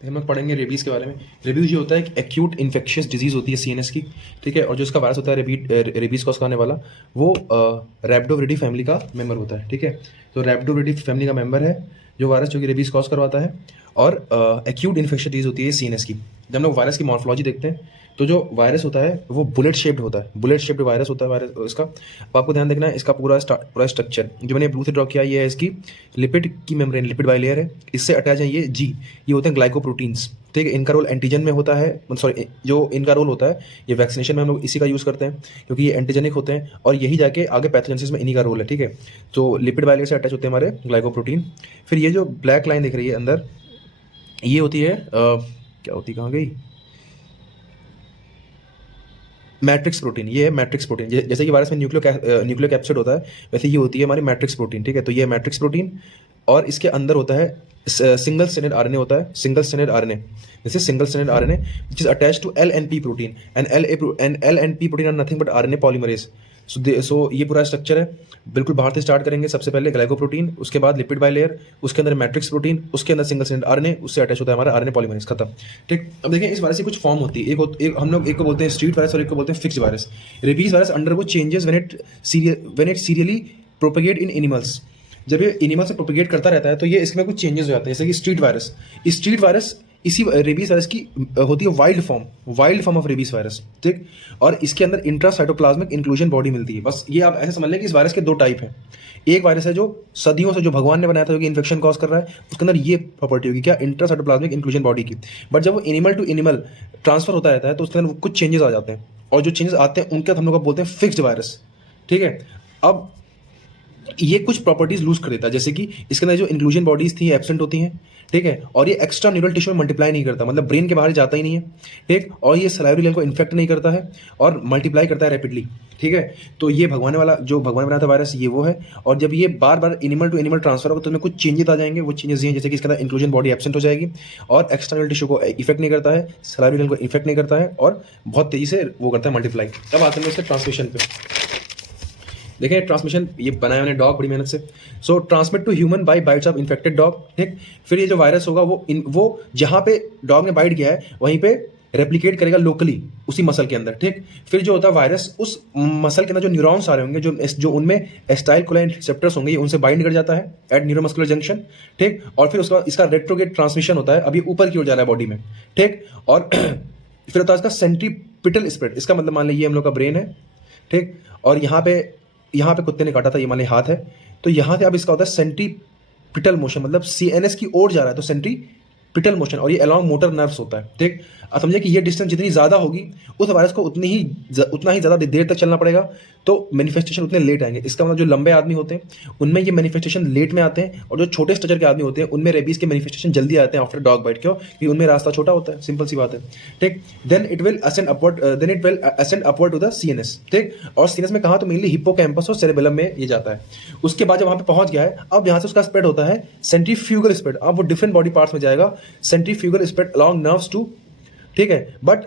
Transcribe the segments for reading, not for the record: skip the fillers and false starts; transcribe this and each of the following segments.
हम लोग पढ़ेंगे रेबीज़ के बारे में। रेबीज़ जो होता है एक एक्यूट इन्फेक्शियस डिजीज़ होती है सीएनएस की, ठीक है। और जो इसका वायरस होता है रेबीज़ कॉज करने वाला, वो रैप्डोविरिडी फैमिली का मेंबर होता है, ठीक है। तो रैप्डोविरिडी फैमिली का मेंबर है जो वायरस जो कि रेबीज़ कॉज करवाता है। और एक्यूट इन्फेक्शियस डिजीज़ होती है सीएनएस की। जब हम लोग वायरस की मॉर्फोलॉजी देखते हैं तो जो वायरस होता है वो बुलेट शेप्ड होता है, बुलेट शेप्ड वायरस होता है वायरस इसका। अब आपको ध्यान देखना है इसका पूरा स्ट्रक्चर जो मैंने ब्लू से ड्रॉ किया, ये है इसकी लिपिड की मेम्ब्रेन, लिपिड बाइलेयर है। इससे अटैच है ये होते हैं ग्लाइकोप्रोटीन्स, ठीक है। इनका रोल एंटीजन में होता है, सॉरी जो इनका रोल होता है ये वैक्सीनेशन में हम लोग इसी का यूज़ करते हैं क्योंकि ये एंटीजेनिक होते हैं और यही जाके आगे पैथोजेनेसिस में इन्हीं का रोल है, ठीक है। तो लिपिड बाइलेयर से अटैच होते हैं हमारे ग्लाइकोप्रोटीन। फिर ये जो ब्लैक लाइन दिख रही है अंदर, ये होती है क्या होती, कहाँ गई, मैट्रिक्स प्रोटीन। ये है मैट्रिक्स प्रोटीन। जैसे कि वायरस में न्यूक्लियो कैप्सिड होता है, वैसे ये होती है हमारी मैट्रिक्स प्रोटीन, ठीक है। तो ये मैट्रिक्स प्रोटीन और इसके अंदर होता है सिंगल स्ट्रैंडेड आरएनए होता है, single stranded RNA. This is single stranded RNA which is attached to LNP protein and LNP protein are nothing but RNA polymerase. So ये पूरा स्ट्रक्चर है। बिल्कुल बाहर से स्टार्ट करेंगे, सबसे पहले ग्लाइकोप्रोटीन, उसके बाद लिपिड बाइलेयर, उसके अंदर मैट्रिक्स प्रोटीन, उसके अंदर सिंगल स्ट्रैंडेड आरएनए, उससे अटैच होता है हमारा आरएनए पॉलीमरेज, खत्म, ठीक। अब देखें इस वायरस की कुछ फॉर्म होती है। एक हम लोग एक को बोलते हैं स्ट्रीट वायरस और एक को बोलते हैं fixed virus. Rabies virus undergo changes when it serially propagate in animals. जब ये एनिमल से प्रोपेगेट करता रहता है तो ये इसमें कुछ चेंजेस हो जाते हैं, जैसे कि स्ट्रीट वायरस इसी रेबीज वायरस की होती है wild form of rabies virus, ठीक। और इसके अंदर इंट्रासाइटोप्लाज्मिक इंक्लूजन बॉडी मिलती है। बस ये आप ऐसे समझ लें कि इस वायरस के दो टाइप हैं। एक वायरस है जो सदियों से जो भगवान ने बनाया था, जो कि इन्फेक्शन कॉज कर रहा है, उसके अंदर ये प्रॉपर्टी होगी क्या, इंट्रासाइटोप्लाज्मिक इंक्लूजन बॉडी की। बट जब वो एनिमल टू एनिमल ट्रांसफर होता रहता है तो उसके अंदर कुछ चेंजेस आ जाते हैं, और जो चेंजेस आते हैं उनके हम लोग बोलते हैं फिक्स्ड वायरस, ठीक है। अब ये कुछ प्रॉपर्टीज लूज कर देता है, जैसे कि इसके अंदर जो इंक्लूजन बॉडीज थी एब्सेंट होती हैं, ठीक है। और ये एक्स्ट्रा न्यूरल टिश्यू में मल्टीप्लाई नहीं करता, मतलब ब्रेन के बाहर जाता ही नहीं है, ठीक। और ये सलाइवरी ग्लैंड को इन्फेक्ट नहीं करता है और मल्टीप्लाई करता है रैपिडली, ठीक है। तो ये भगवान ने बनाया था वायरस, ये वो है। और जब ये बार बार एनिमल टू एनिमल ट्रांसफर होगा तो उसमें कुछ चेंजेस आ जाएंगे। वो चेंजेस ये हैं जैसे कि इसके अंदर इंक्लूजन बॉडी एब्सेंट हो जाएगी और एक्सटर्नल टिश्यू को इफेक्ट नहीं करता है, सलाइवरी ग्लैंड को इफेक्ट नहीं करता है और बहुत तेजी से वो करता है मल्टीप्लाई। तब आते हैं इसके ट्रांसमिशन पे। देखें ट्रांसमिशन ये बनाया मैंने डॉग बड़ी मेहनत से। So transmit to human by bites of infected dog, ठीक। फिर ये जो वायरस होगा वो जहाँ पे डॉग ने बाइट किया है वहीं पे रेप्लिकेट करेगा लोकली उसी मसल के अंदर, ठीक। फिर जो होता है वायरस उस मसल के अंदर जो न्यूरॉन्स आ रहे होंगे, जो उनमें एस्टाइल कोलाइन रिसेप्टर्स होंगे, उनसे बाइंड कर जाता है एट न्यूरोमस्कुलर जंक्शन, ठीक। और फिर उसका इसका रेट्रोगेट ट्रांसमिशन होता है, अभी ऊपर की ओर जा रहा है बॉडी में, ठीक। और फिर होता है इसका सेंट्रीपिटल स्प्रेड। इसका मतलब मान लीजिए हम लोग का ब्रेन है, ठीक। और यहाँ पे कुत्ते ने काटा था, ये मान लीजिए हाथ है, तो यहाँ से अब इसका होता है सेंट्रीपिटल मोशन, मतलब सीएनएस की ओर जा रहा है तो सेंट्रीपिटल मोशन, और ये अलोंग मोटर नर्व्स होता है, ठीक। अब समझिए कि ये डिस्टेंस जितनी ज़्यादा होगी उस वायरस को उतना ही ज़्यादा देर तक चलना पड़ेगा, तो मैनिफेस्टेशन उतने लेट आएंगे। इसका मतलब जो लंबे आदमी होते हैं उनमें ये मैनिफेस्टेशन लेट में आते हैं, और जो छोटे स्ट्रक्चर के आदमी होते हैं उनमें रेबीज के मैनिफेस्टेशन जल्दी आते हैं आफ्टर डॉग बाइट। क्यों? क्योंकि उनमें रास्ता छोटा होता है, सिंपल सी बात है, ठीक। Then it will ascend upward to the CNS, ठीक। और सीएनएस में कहा तो मेनली हिप्पोकैम्पस और सेरेबेलम में ये जाता है। उसके बाद जब वहाँ पे पहुंच गया है, अब यहाँ से उसका स्प्रेड होता है सेंट्रीफ्यूगल स्प्रेड। अब वो डिफरेंट बॉडी पार्ट्स में जाएगा, centrifugal spread along nerves to, ठीक है। बट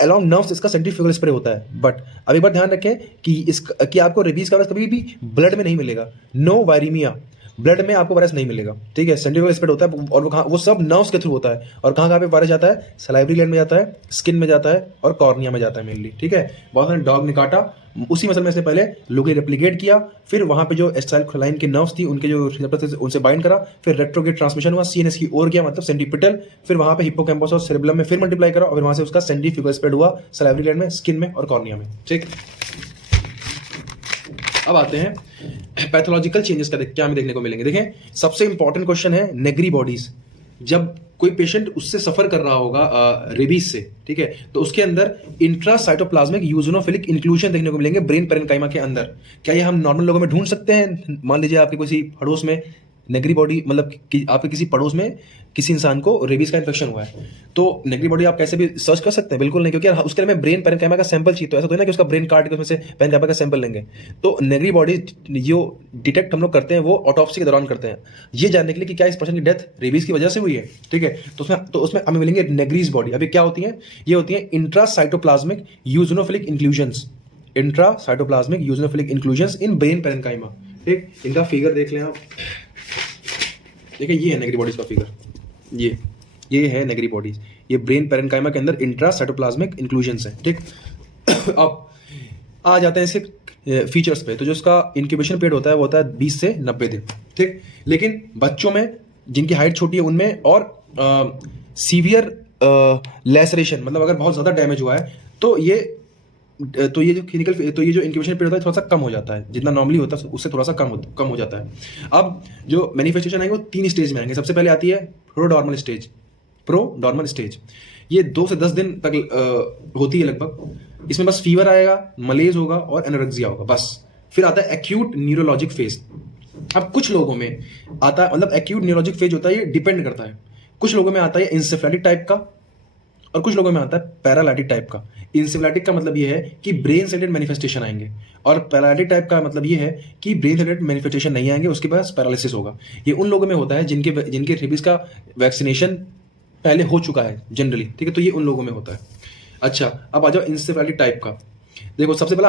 अलॉन्ग नर्व्स इसका सेंट्रीफ्यूगल स्प्रे होता है। बट अब एक बार ध्यान रखें कि आपको रेबीज का वायरस कभी भी ब्लड में नहीं मिलेगा, नो वायरीमिया, ब्लड में आपको वायरस नहीं मिलेगा, ठीक है। सेंट्रीफ्यूगल स्प्रेड होता है और वो सब नर्व्स के थ्रू होता है। और कहाँ पे वायरस जाता है? सलाइवरी ग्लैंड में जाता है, स्किन में जाता है और कॉर्निया में जाता है मेनली, ठीक है। बहुत सारे डॉग ने काटा, उसी मसल में इसने पहले लोकली रेप्लिकेट किया, फिर वहां पे जो एस्टाइल कोलाइन की नर्व्स थी उनके जो रिसेप्टर्स थे उनसे बाइंड करा, फिर रेट्रोगेट ट्रांसमिशन हुआ, सीएनएस की ओर गया मतलब सेंट्रीपिटल, फिर वहां पे हिप्पोकैम्पस और सेरेबेलम में फिर मल्टीप्लाई करा, और फिर वहां से उसका सेंट्रीफ्यूगल स्प्रेड हुआ सलाइवरी ग्लैंड में, स्किन में और कॉर्निया में, ठीक। अब आते हैं पैथोलॉजिकल चेंजेस का क्या हमें देखने को मिलेंगे। देखें सबसे इंपॉर्टेंट क्वेश्चन है नेग्री बॉडीज। जब कोई पेशेंट उससे सफर कर रहा होगा रेबीज से, ठीक है, तो उसके अंदर इंट्रासाइटोप्लाज्मिक यूजोनोफिलिक इंक्लूजन देखने को मिलेंगे ब्रेन पेरेन्काइमा के अंदर। क्या ये हम नॉर्मल लोगों में ढूंढ सकते हैं? मान लीजिए आपके किसी पड़ोस में नेगरी बॉडी, मतलब आपके किसी पड़ोस में किसी इंसान को रेबीज का इन्फेक्शन हुआ है, तो नेगरी बॉडी आप कैसे भी सर्च कर सकते हैं? बिल्कुल नहीं, क्योंकि उसके लिए हमें ब्रेन पेरेन्काइमा का सैंपल चाहिए। तो ऐसा तो है ना कि उसका ब्रेन काट के उसमें से पेरेन्काइमा का सैंपल लेंगे। तो नेगरी बॉडी जो डिटेक्ट हम लोग करते हैं वो ऑटोप्सी के दौरान करते हैं, ये जानने के लिए कि क्या इस पर्सन की डेथ रेबीज की वजह से हुई है, ठीक है। तो उसमें हमें मिलेंगे नेग्रीज बॉडी। अभी क्या होती है? ये होती है intracytoplasmic eosinophilic inclusions, intracytoplasmic eosinophilic inclusions in brain parenchyma, ठीक। इनका फिगर देख लें आप। देखिए ये है नेगरी बॉडीज का फिगर, ये ये है नेगरी बॉडीज, ये ब्रेन पैरेन्काइमा के अंदर इंट्रा साइटोप्लाज्मिक इंक्लूजन्स है, ठीक। अब आ जाते हैं इसके फीचर्स पे। तो जो इसका इंक्यूबेशन पीरियड होता है वो होता है 20 से 90 दिन, ठीक। लेकिन बच्चों में जिनकी हाइट छोटी है उनमें और सीवियर लैसरेशन, मतलब अगर बहुत ज़्यादा डैमेज हुआ है तो ये जो इंक्यूबेशन पीरियड होता है थोड़ा सा कम हो जाता है, जितना नॉर्मली होता है उससे थोड़ा सा कम हो जाता है। अब जो मैनिफेस्टेशन आएंगे वो 3 स्टेज में आएंगे। सबसे पहले आती है प्रोडॉर्मल स्टेज। ये 2 से 10 दिन तक होती है लगभग। इसमें बस फीवर आएगा, मलेज होगा और एनोरेक्सिया होगा, बस। फिर आता है एक्यूट न्यूरोलॉजिक फेज। अब कुछ लोगों में आता है, मतलब एक्यूट न्यूरोलॉजिक फेज होता है, ये डिपेंड करता है। कुछ लोगों में आता है इंसेफेलाटिक टाइप का और कुछ लोगों में आता है पैरालाइटिक टाइप का। इंसेफेलाटिक का मतलब ये है कि ब्रेन सेटेड मैनिफेस्टेशन आएंगे, और पैरालाइटिक टाइप का मतलब ये है कि ब्रेन सेटेड मैनिफेस्टेशन नहीं आएंगे, उसके पास पैरालिसिस होगा। ये उन लोगों में होता है जिनके रेबीज का वैक्सीनेशन पहले हो चुका है जनरली, ठीक है। तो ये उन लोगों में होता है। अच्छा, अब आ जाओ इंसेफेलाटिक टाइप का। देखो, सबसे पहला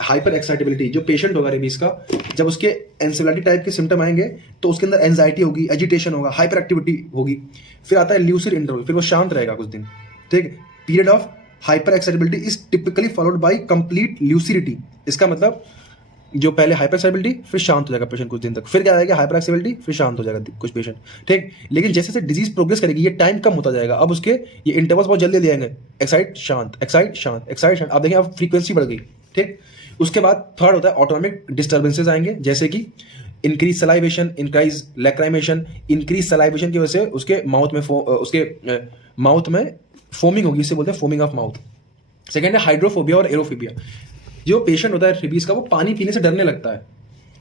हाइपर एक्साइटेबिलिटी। जो पेशेंट होगा रेबीज का, जब उसके एंसेफेलाटिक टाइप के सिम्टम आएंगे तो उसके अंदर एंजाइटी होगी, एजिटेशन होगा, हाइपर एक्टिविटी होगी। फिर आता है ल्यूसिड इंटरवल, फिर वो शांत रहेगा कुछ दिन, ठीक। Period of hyper excitability is typically followed by complete lucidity. इसका मतलब जो पहले हाइपर एक्साइटेबिलिटी, फिर शांत हो जाएगा पेशेंट कुछ दिन तक, फिर क्या आएगा हाइपर एक्साइटेबिलिटी, फिर शांत हो जाएगा कुछ पेशेंट, ठीक। लेकिन जैसे जैसे डिजीज प्रोग्रेस करेगी ये टाइम कम होता जाएगा। अब उसके ये इंटरवल्स बहुत जल्दी दिए जाएंगे, एक्साइट शांत, एक्साइट शांत, एक्साइट शांत। आप देखें, अब फ्रीक्वेंसी बढ़ गई, ठीक। उसके बाद थर्ड होता है ऑटोनॉमिक डिस्टर्बेंसेज आएंगे, जैसे कि increase salivation, increase लैक्राइमेशन। Increase salivation की वजह से उसके माउथ में फोमिंग होगी, इसे बोलते हैं फोमिंग ऑफ माउथ। सेकेंड है हाइड्रोफोबिया और एरोफोबिया। जो पेशेंट होता है रेबीज का, वो पानी पीने से डरने लगता है,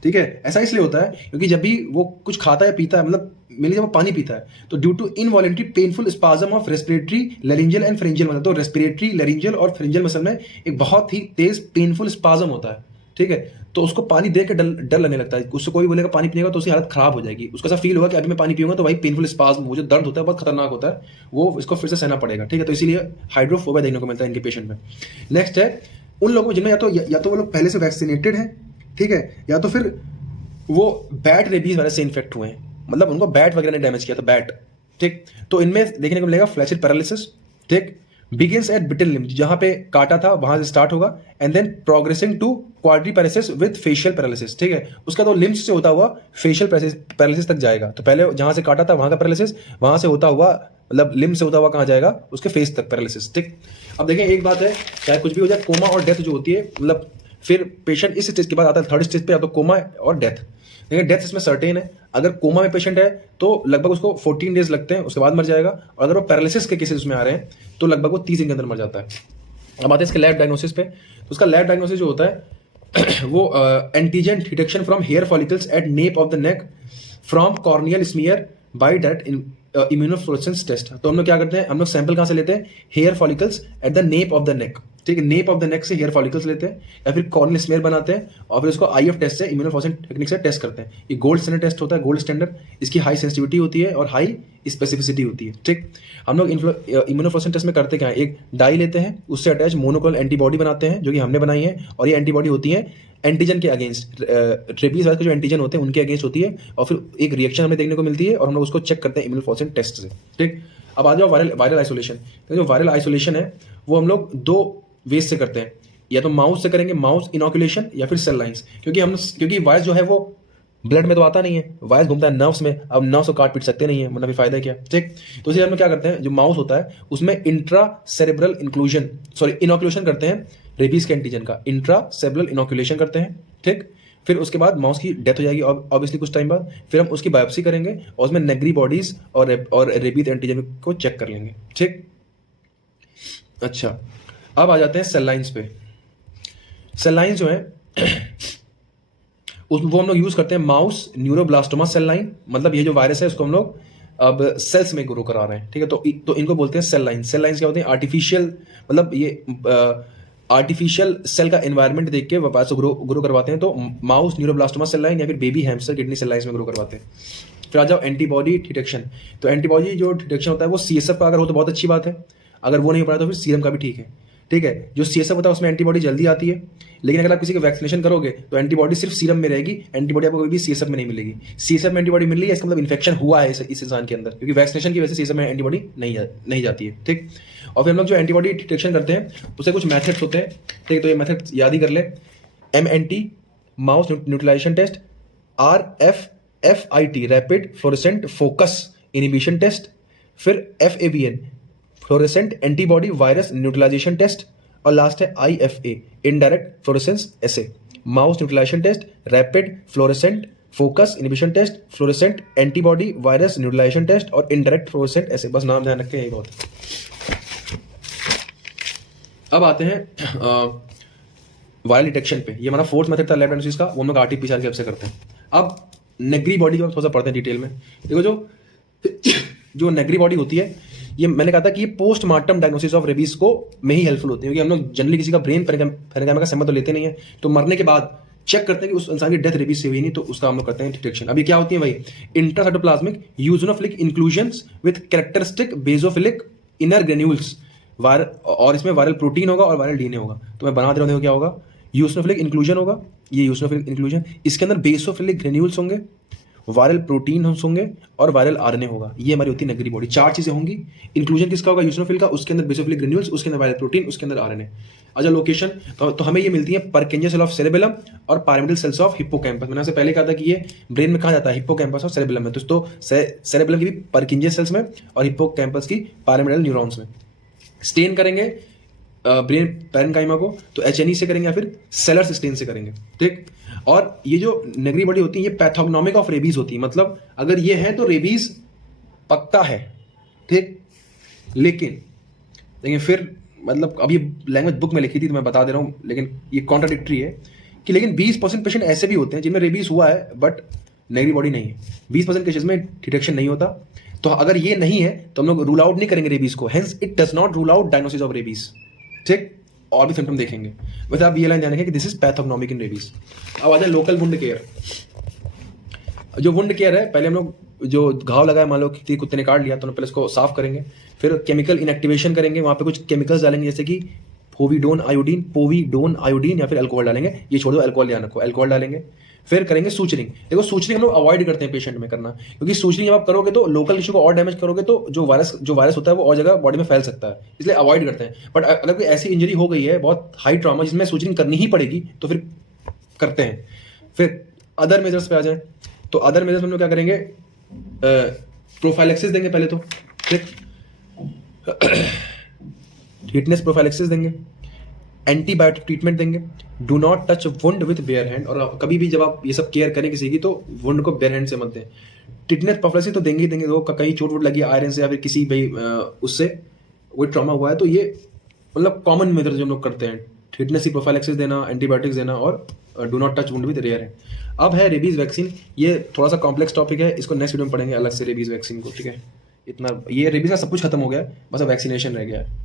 ठीक है। ऐसा इसलिए होता है क्योंकि जब भी वो कुछ खाता है, पीता है, मतलब मेनली जब वो पानी पीता है, तो due to involuntary painful spasm of respiratory laryngeal and pharyngeal muscle. तो रेस्पिरेटरी, लैरिंजियल और फेरिंजियल मसल में एक बहुत ही तेज पेनफुल स्पाज्म होता है, ठीक है। तो उसको पानी देख के डर लगने लगता है। उससे कोई बोलेगा पानी पीएगा तो उसकी हालत खराब हो जाएगी, उसको ऐसा फील होगा कि अभी मैं पानी पीऊंगा तो भाई पेनफुल स्पाज्म, वो जो दर्द होता है बहुत खतरनाक होता है, वो इसको फिर से सहना पड़ेगा, ठीक है। तो इसीलिए हाइड्रोफोबिया देखने को मिलता है इनके पेशेंट में। नेक्स्ट है उन लोगों जिनमें या तो वो लोग पहले से वैक्सीनेटेड हैं, ठीक है, या तो फिर वो बैट रेबीज वायरस से इन्फेक्ट हुए हैं, मतलब उनको बैट वगैरह ने डैमेज किया, तो बैट, ठीक। तो इनमें देखने को मिलेगा फ्लैचिड पैरालिसिस, ठीक। बिगिंस एट बिटल लिम्ब, जहां पे काटा था वहां से स्टार्ट होगा, and then progressing to quadriparalysis with facial paralysis, ठीक है। उसका तो लिम्स से होता हुआ फेशियल पैरालिसिस तक जाएगा। तो पहले जहां से काटा था वहां का पैरालिसिस, वहां से होता हुआ, मतलब लिम्ब से होता हुआ कहां जाएगा, उसके फेस तक पैरालिसिस, ठीक। अब देखें, एक बात है, चाहे कुछ भी हो जाए, कोमा और डेथ जो होती है, मतलब फिर पेशेंट इस स्टेज के बाद आता है थर्ड स्टेज पे, या तो कोमा और डेथ। देखिए, डेथ इसमें सर्टेन है। अगर कोमा में पेशेंट है तो लगभग उसको 14 डेज लगते हैं, उसके बाद मर जाएगा। और अगर वो पैरालिसिस के केसेस में आ रहे हैं तो लगभग वो 30 दिन के अंदर मर जाता है। अब आते हैं इसके लैब डायग्नोसिस पे। तो उसका लैब डायग्नोसिस जो होता है वो antigen detection from hair follicles at nape of the neck from corneal smear by direct immunofluorescence test. तो हम लोग क्या करते हैं, हम लोग सैंपल कहाँ से लेते हैं, hair follicles at the nape of the neck, ठीक है। नेप ऑफ द नेक से हेयर फॉलिकल्स लेते हैं, या फिर कॉर्नियल स्मीयर बनाते हैं और फिर उसको IF टेस्ट से, इम्यूनोफ्लोरेसेंस टेक्निक से टेस्ट करते हैं। ये गोल्ड स्टैंडर्ड टेस्ट होता है, गोल्ड स्टैंडर्ड। इसकी हाई सेंसिटिविटी होती है और हाई स्पेसिफिसिटी होती है, ठीक। हम लोग इम्यूनोफ्लोरेसेंस टेस्ट में करते क्या है, एक डाई लेते हैं, उससे अटैच मोनोक्लोनल एंटीबॉडी बनाते हैं, जो कि हमने बनाई है, और ये एंटीबॉडी होती है एंटीजन के अगेंस्ट, रेबीज वायरस के जो एंटीजन होते हैं उनके अगेंस्ट होती है, और फिर एक रिएक्शन हमें देखने को मिलती है और हम लोग उसको चेक करते हैं इम्यूनोफ्लोरेसेंस टेस्ट से, ठीक। अब आ जाओ वायरल आइसोलेशन। तो जो वायरल आइसोलेशन है वो हम लोग 2 वेज से करते हैं, या तो माउस से करेंगे, माउस इनोकुलेशन, या फिर सेल लाइन्स। क्योंकि वायरस जो है वो ब्लड में तो आता नहीं है, वायरस घूमता है नर्व्स में। अब नर्व्स को काट पीट सकते नहीं है, मतलब भी फायदा क्या, ठीक। तो इसलिए हम लोग क्या करते हैं, जो माउस होता है उसमें इंट्रा सेरेब्रल इनोकुलेशन करते हैं रेबीज के एंटीजन का, इंट्रा सेरेब्रल इनोकुलेशन करते हैं, ठीक। फिर उसके बाद माउस की डेथ हो जाएगी ऑब्वियसली कुछ टाइम बाद। फिर हम उसकी बायोप्सी करेंगे और उसमें नेगरी बॉडीज और रेबीज एंटीजन को चेक कर लेंगे, ठीक। अच्छा, अब आ जाते हैं सेल लाइन्स पे। सेल लाइन जो है वो हम लोग यूज करते हैं माउस न्यूरोब्लास्टोमा सेल लाइन, मतलब ये जो वायरस है उसको हम लोग अब सेल्स में ग्रो करा रहे हैं, ठीक है। तो इनको बोलते हैं सेल लाइन। सेल लाइन्स क्या होते हैं, आर्टिफिशियल, मतलब ये आर्टिफिशियल सेल का एनवायरनमेंट देख के वायरस को ग्रो करवाते हैं। तो माउस न्यूरोब्लास्टोमा सेल लाइन या फिर baby hamster kidney cell lines में ग्रो करवाते हैं। फिर आ जाओ एंटीबॉडी डिटेक्शन। तो एंटीबॉडी जो डिटेक्शन होता है वो CSF का अगर हो तो बहुत अच्छी बात है, अगर वो नहीं हो पाया तो फिर सीरम का भी ठीक है, ठीक है। जो CSF होता है उसमें एंटीबॉडी जल्दी आती है, लेकिन अगर आप किसी का वैक्सीनेशन करोगे तो एंटीबॉडी सिर्फ सीरम में रहेगी, एंटीबॉडी आपको कोई भी CSF में नहीं मिलेगी। CSF में एंटीबॉडी मिल रही है इसका मतलब इन्फेक्शन हुआ है इस इंसान के अंदर, क्योंकि वैक्सीनेशन की वजह से CSF में एंटीबॉडी नहीं जाती है, ठीक। और फिर हम लोग जो एंटीबॉडी डिटेक्शन करते हैं उससे कुछ मैथड्स होते हैं, ठीक। तो ये मैथड याद ही कर ले, MNT mouse neutralization test, RFFIT rapid fluorescent focus inhibition test, फिर FABN fluorescent antibody virus neutralization test, और लास्ट है IFA indirect fluorescence assay, mouse neutralization test, rapid fluorescent focus inhibition test, fluorescent antibody virus neutralization test और indirect fluorescent assay. बस नाम ध्यान रखें, यही बहुत है। अब आते हैं वायरल डिटेक्शन पे। ये हमारा फोर्थ मेथड था लैब डायग्नोसिस का, वो हम लोग RT-PCR की हेल्प से करते हैं। अब नेगरी बॉडी को थोड़ा सा पढ़ते हैं डिटेल में। देखो जो नेगरी बॉडी होती है, ये मैंने कहा था कि ये पोस्टमार्टम डायग्नोसिस ऑफ रेबीज को में ही हेल्पफुल होती है, क्योंकि हम लोग जनरली किसी का ब्रेन पेरेन्काइमा का सैंपल तो लेते नहीं है, तो मरने के बाद चेक करते हैं कि उस इंसान की डेथ रेबीज से हुई नहीं, तो उसका हम लोग करते हैं डिटेक्शन। अभी क्या होती है भाई, intracytoplasmic eosinophilic inclusions with characteristic basophilic inner granules, और इसमें वायरल प्रोटीन होगा और वायरल डीएनए होगा। तो मैं बना दे रहा हूँ, देखो क्या होगा, यूसोफिलिक इंक्लूजन होगा, ये यूसोफिलिक इंक्लूजन, इसके अंदर बेसोफिलिक ग्रेन्यूल्स होंगे, वायरल प्रोटीन होंगे और वायरल RNA होगा। ये हमारी होती है नेगरी बॉडी। 4 चीजें होंगी, इंक्लूजन किसका होगा, यूसोफिल का, उसके अंदर बेसोफिलिक ग्रेन्यूल्स, उसके अंदर वायरल प्रोटीन, उसके अंदर RNA। अच्छा लोकेशन, तो हमें ये मिलती है परकिंजियल सेल ऑफ सेरेबेलम और पायरामिडल सेल्स ऑफ हिप्पोकैम्पस। मैंने आपसे पहले कहा था कि ये ब्रेन में कहा जाता है, हिप्पोकैम्पस और सेरेबेलम में। तो सेरेबेलम की भी परकिंजियल सेल्स में और हिप्पोकैम्पस की पायरामिडल न्यूरॉन्स में। स्टेन करेंगे ब्रेन पेरेन्काइमा को तो HNE से करेंगे या फिर सेलर्स स्टेन से करेंगे, ठीक। और ये जो नेगरी बॉडी होती है ये पैथोग्नोमिक ऑफ रेबीज होती है, मतलब अगर ये है तो रेबीज पक्का है, ठीक। लेकिन फिर मतलब अब ये लैंग्वेज बुक में लिखी थी तो मैं बता दे रहा हूँ, लेकिन ये कॉन्ट्राडिक्टरी है कि लेकिन 20% पेशेंट ऐसे भी होते हैं जिनमें रेबीज हुआ है बट नेगरी बॉडी नहीं है। 20% केसेस में डिटेक्शन नहीं होता। तो अगर ये नहीं है तो हम लोग रूल आउट नहीं करेंगे रेबीज को, hence it does not rule out diagnosis of rabies, ठीक। और भी सिम्टम देखेंगे, वैसे आप ये लाइन जानेंगे कि this is pathognomic in rabies. अब आ जाए लोकल वुंड केयर। जो वुंड केयर है, पहले हम लोग जो घाव लगाए, मान लो किसी कुत्ते ने काट लिया तो पहले उसको साफ करेंगे, फिर केमिकल इनएक्टिवेशन करेंगे, वहां पे कुछ केमिकल्स डालेंगे जैसे कि पोविडोन आयोडीन या फिर अल्कोहल डालेंगे। ये छोड़ दो, अल्कोहल ध्यान रखो, अल्कोहल डालेंगे। फिर करेंगे सूचरिंग। देखो सूचरिंग हम लोग अवॉइड करते हैं पेशेंट में करना, क्योंकि सूचरिंग जब आप करोगे तो लोकल टिश्यू को और डैमेज करोगे तो जो वायरस होता है वो और जगह बॉडी में फैल सकता है, इसलिए अवॉइड करते हैं। बट अगर कोई ऐसी इंजरी हो गई है, बहुत हाई ट्रॉमा, जिसमें सूचरिंग करनी ही पड़ेगी, तो फिर करते हैं। फिर अदर मेजर्स पे आ जाए, तो अदर मेजर्स में हम लोग क्या करेंगे, प्रोफाइलेक्सिस देंगे पहले तो, ठीक। हिटनेस प्रोफाइलेक्सिस देंगे, एंटीबायोटिक ट्रीटमेंट देंगे, do not touch wound with bare hand, और कभी भी जब आप ये सब केयर करें किसी की तो वुंड को बेयर हैंड से मत दें। टिटनेस प्रोफाइलेक्सिस तो देंगे ही देंगे, कहीं चोट वोट लगी आयरन से या फिर किसी भाई उससे कोई ट्रॉमा हुआ है तो ये मतलब कॉमन मेथड जो हम लोग करते हैं, टिटनेस की प्रोफाइलेक्सिस देना, एंटीबायोटिक्स देना और do not touch wound with bare hand. अब है रेबीज वैक्सीन, ये थोड़ा सा कॉम्प्लेक्स टॉपिक है, इसको नेक्स्ट वीडियो में पढ़ेंगे अलग से रेबीज वैक्सीन को, ठीक है। इतना ये रेबीज का सब कुछ खत्म हो गया, बस अब वैक्सीनेशन रह गया है।